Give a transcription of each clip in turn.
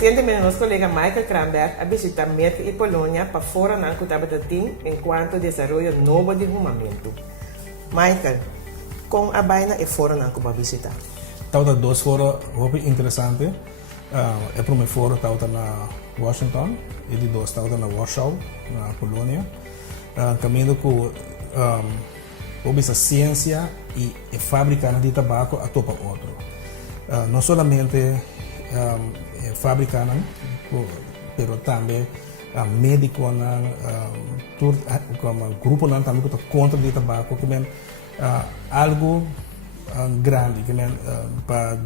Recentemente, nosso colega Michael Kramberg ha visitado América e Polônia para fora na Cutabatim enquanto desenvolve novo desenvolvimento. Michael, como a baina é fora na Cuba visitar? Tauta dois fora muito interessante. É primeiro fora tauta na Washington e de dois tauta na Warsaw, na Polônia. Caminho com a ciência e fábrica de tabaco a topa outro. Não somente fábrica, pero também médico, como grupo também que contra de tabaco, que é algo grande, que é para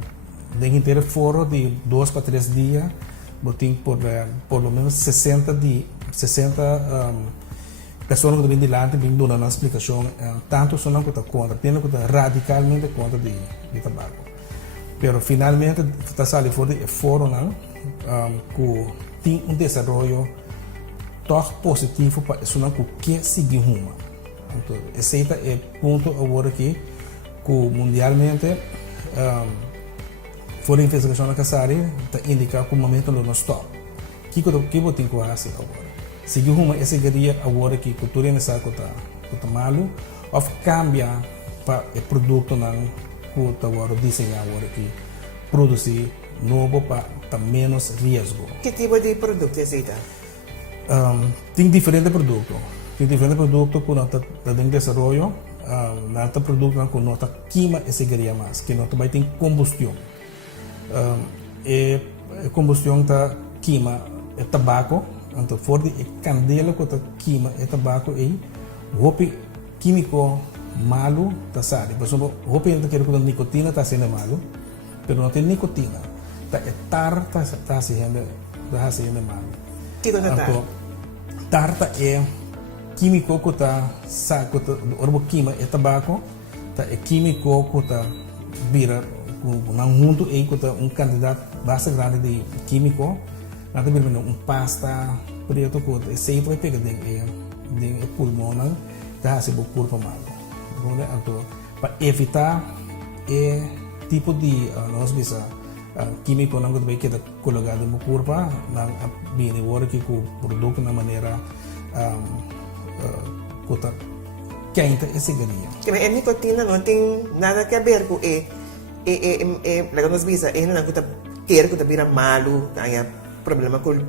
ter fora de 2 para 3 dias, botem por lo menos 60 pessoas que vêm de lá vêm dando uma explicação, tanto são que contra, tem que radicalmente contra de tabaco. Pero finalmente está saindo fora que tem desenvolvimento positivo para isso que seguir uma. Então, esse é o ponto agora que mundialmente fora a investigação que sai está indicando que o momento não stop. O que eu tenho que fazer agora? Seguir uma essa guerrilha agora que cultura nessa está malo, ou cambia para o produto que agora desenhar agora que produzir novo para menos risco. Que tipo de produto é esse? Tem diferentes produtos. Tem diferentes produtos que nós estamos em desenvolvimento. Nós produtos que nós queima essa guerrilha mais, que nós vai ter combustão. E combustão está queima é tabaco. Então, fora de candela que está queima é tabaco e roupa químico malo está saindo. Por exemplo, roupa que quer que a nicotina está sendo malo, mas não tem nicotina. Está sendo malo. Que coisa é tarta é químico que está queima é tabaco, é químico que está vira junto e que está candidato bastante grande de químico. Nada mesmo pasta preto que esse vai pegar de pulmão, tá se o corpo mal. Então, para evitar tipo de nós bisa químico não vai quedar colocado no corpo, na bem agora que o produto na maneira que quente esse galinha. Que a nicotina não tem nada a ver com like nós bisa não quer que vira malo, problema com o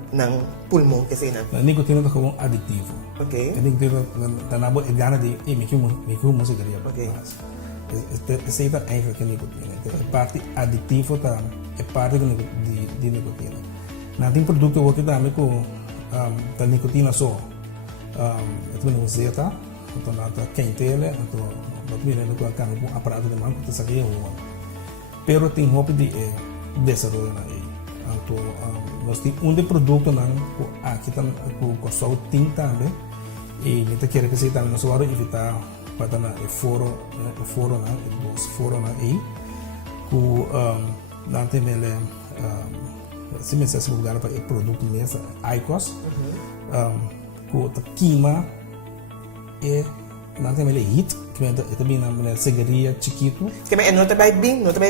pulmão que se não. A nicotina é como aditivo. Ok. A nicotina está na boa gana de me que música galinha. Ok. Essa é a nicotina. É parte aditiva é parte de nicotina. Não tem produto que dá com a nicotina só. Então não usa então não está quente ele, então não tem nada com a carne com aparato de mão que está saindo uma. Pero tem roupa de desenvolver aí. Então nós temos produto aqui com só tem também e então quer que se também nós vamos evitar para dar o foro aí com não tem ele se me se lugar para o produto mesmo ICOS com queima e não tem ele hit que é também na cigarrilha chiquito que não está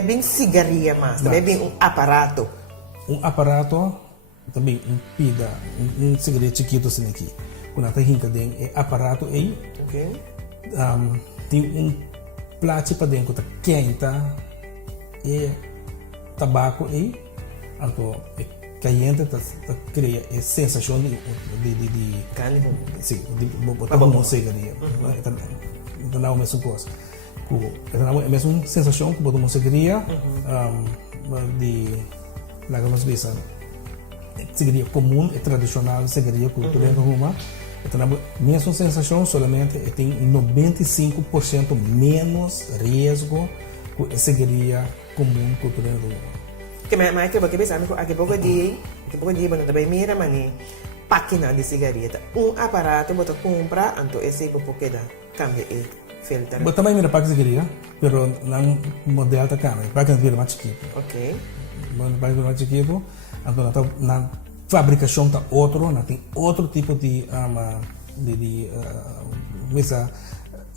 bem cigarrilha mas também bem aparato também pida cigarrilha chiquito assim aqui quando está rinca dentro é aparato aí okay. Tem plástico para dentro que está quente e tabaco aí então caliente cria a sensação de sim de botar uma cigarrilha então não é a mesma coisa então é a mesma sensação que botar uma cigarrilha de lá que nós vemos cigarrilha comum e tradicional cigarrilha cultural roma então a mesma sensação solamente tem 95% menos risco que a cigarrilha comum cultural roma que mais que você pensa que pouco dia quando também mira mani máquina de cigarreta aparato você compra então esse porque dá cambia e filtro você também mira para cigarrilha pero não modelo tá cambia para que vira mais chiquito ok para virar mais chiquito então na fabricação tá tem outro tipo de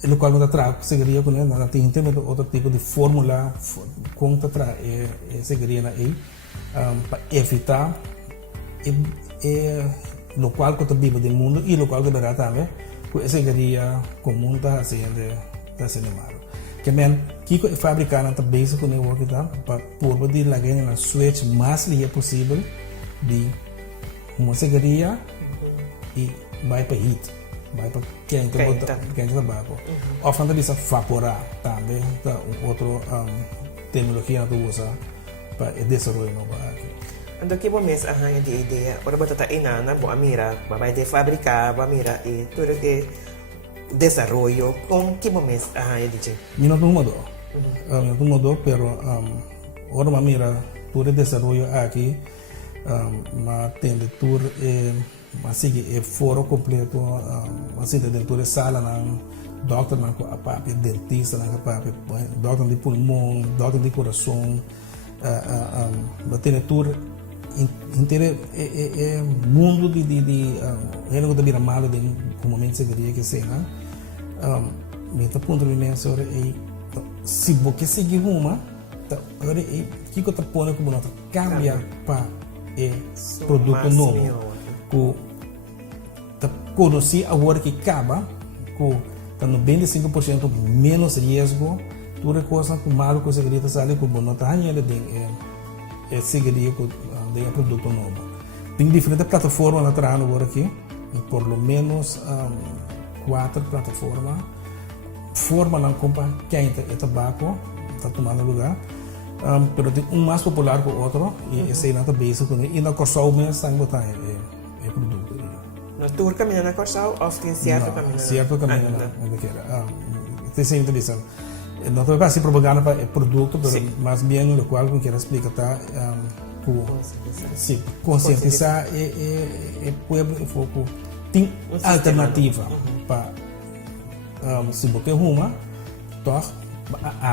no qual não traz cigarrilha com não tem outro tipo de fórmula com traz cigarrilha aí para evitar lo qual que vive del mundo y lo qual que verá también que ese quería común está haciendo malo que men kiko e fabricante está basic com o work tá para por de la ganhar switch mais ligeiro possível de uma segurança e vai para heat vai para quente tabaco ou quando bisa vaporar também tá outro tecnologia que usa para desenvolver novo aqui. Ando que bom mês arranha de ideia, ora bota inana, boa mira, vai de fabricar, boa mira e tudo que desenvolvimento com que bom mês arranha de. Minuto mudou, pero ahora mira tudo desenvolvimento aqui, mas tem de tudo mas sigue foro completo, assim de dentro sala não doctor não com a papi, dentista não com a papi, doctor de pulmão, doctor de coração, tem tudo inteiro mundo de ele não está malo de um momento seguiria que sei não meta ponto de mensura e se você seguir uma agora que que tá pondo como nota cambia para produto novo que tá conhecer agora que acaba que tá no 95% menos risco toda coisa que malo que seguiria tá sair como nota ele tem seguiria com de produto novo. Tem diferentes plataformas na trama agora aqui, e por lo menos 4 plataformas formam compra quente e tabaco está tomando lugar, pero tem mais popular que o outro e esse não está basic e na Corsal mesmo está botar é produto. No tour caminhando na Corsal ou tem certo caminhando? Certo caminhando na queira. Tem sempre interessante. Não estou para propaganda para produto, mas mais bem o qual que quero explicar tá conscientizar e pueblo e foco tem alternativa para se você arruma toh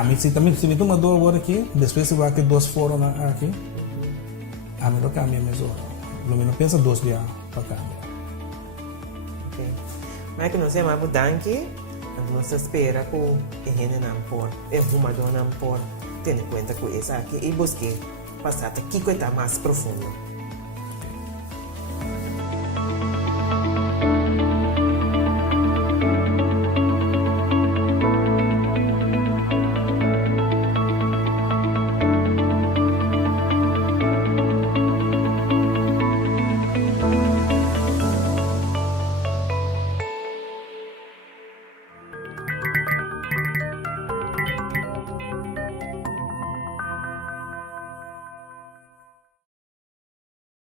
mim se também se me toma dor agora aqui depois se vai que 2 foram aqui a mim não cambia mesmo lo menos pensa 2 dias para cambiar ok mas que não sei mais mudanque não se espera que o higiene não pode fumador não pode ter em conta com isso aqui e busque passar aqui que está mais profundo.